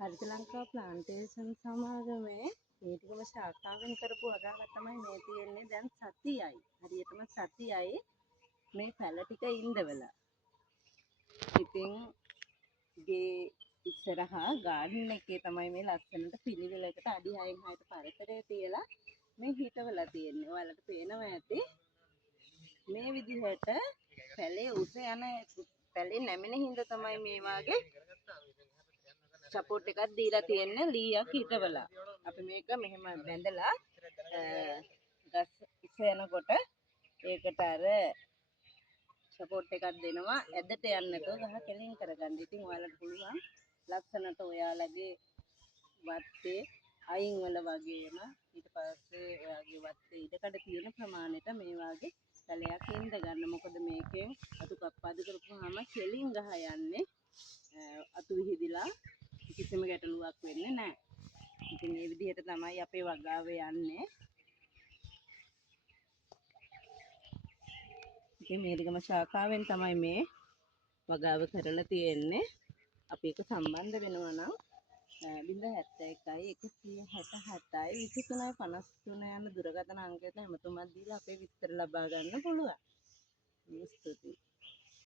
හරිත Lanka plantation සමාගමේ නීතිගම ශාඛාවෙන් කරපු වගාවක් තමයි මේ තියෙන්නේ. දැන් සතියයි. හරියටම සතියයි මේ පැල ටික ඉඳවලා. ඉතින් ගේ ඉස්සරහා ගාඩන් එකේ තමයි මේ ලස්සනට පිළිවෙලකට අඩි 6න් 6ට පරතරය තියලා මේ හිටවලා තියෙන්නේ. ඔයාලට පේනවා ඇති මේ විදිහට පැලේ උස යන පැලේ නැමෙන හින්දා තමයි මේ වාගේ සපෝට් එකක් දීලා තියෙන්නේ ලීයක් හිටවලා. අපි මේක මෙහෙම බැඳලා ගස් ඉස්ස යනකොට ඒකට අර සපෝට් එකක් දෙනවා ඇදට යන්න නැතුව ගහ කෙලින් කරගන්න. ඉතින් ඔයාලට පුළුවන් ලස්සනට ඔයාලගේ වත්තේ අයින් වල වගේම ඊට පස්සේ ඔයාගේ වත්තේ ඉඩකඩ තියෙන ප්‍රමාණයට මේ වාගේ පැලයක් ඉඳ ගන්න. මොකද මේකෙන් අතු කප්පාදු කරපුවාම කෙලින් ගහ යන්නේ අතු විහිදිලා කිසිම ගැටලුවක් වෙන්නේ නැහැ. ඉතින් මේ විදිහට තමයි අපේ වගාව යන්නේ. ඉතින් මේරිගම ශාඛාවෙන් තමයි මේ වගාව කරලා තියෙන්නේ. අපි එක සම්බන්ධ වෙනවා නම් 071යි 167යි 2353 යන දුරකථන අංකයට හැමතුමත් දීලා අපේ විස්තර ලබා ගන්න පුළුවන්. ස්තුතියි.